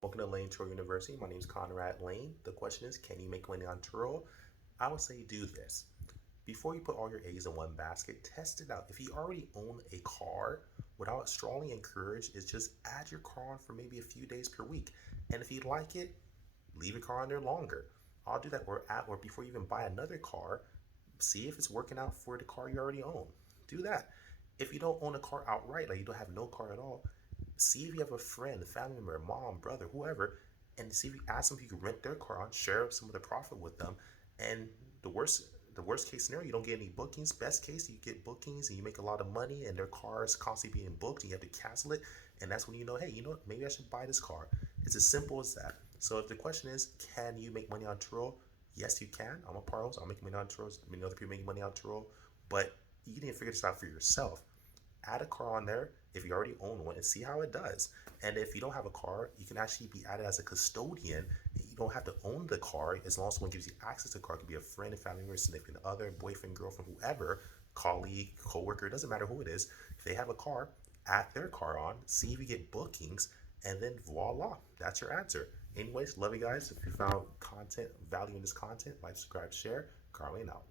Welcome to Lane Turo University. My name is Conrad Lane. The question is, can you make money on Turo? I would say do this. Before you put all your eggs in one basket, test it out. If you already own a car, what I would strongly encourage is just add your car on for maybe a few days per week. And if you like it, leave your car on there longer. I'll do that, or before you even buy another car, see if it's working out for the car you already own. Do that. If you don't own a car outright, like you don't have no car at all, see if you have a friend, a family member, mom, brother, whoever, and see if you ask them if you can rent their car on, share some of the profit with them. And the worst the worst case scenario, you don't get any bookings. Best case, you get bookings and you make a lot of money, and their car is constantly being booked, and you have to cancel it. And that's when you know, hey, you know what? Maybe I should buy this car. It's as simple as that. So if the question is, can you make money on Turo? Yes, you can. I'm a part of I'll make money on Turo. Many other people making money on Turo, but you need to figure this out for yourself. Add a car on there if you already own one and see how it does. And if you don't have a car, you can actually be added as a custodian. You don't have to own the car as long as someone gives you access to the car. It could be a friend, a family member, significant other, boyfriend, girlfriend, whoever, colleague, coworker, it doesn't matter who it is. If they have a car, add their car on, see if you get bookings, and then voila, that's your answer. Anyways, love you guys. If you found value in this content, like, subscribe, share. Carly out.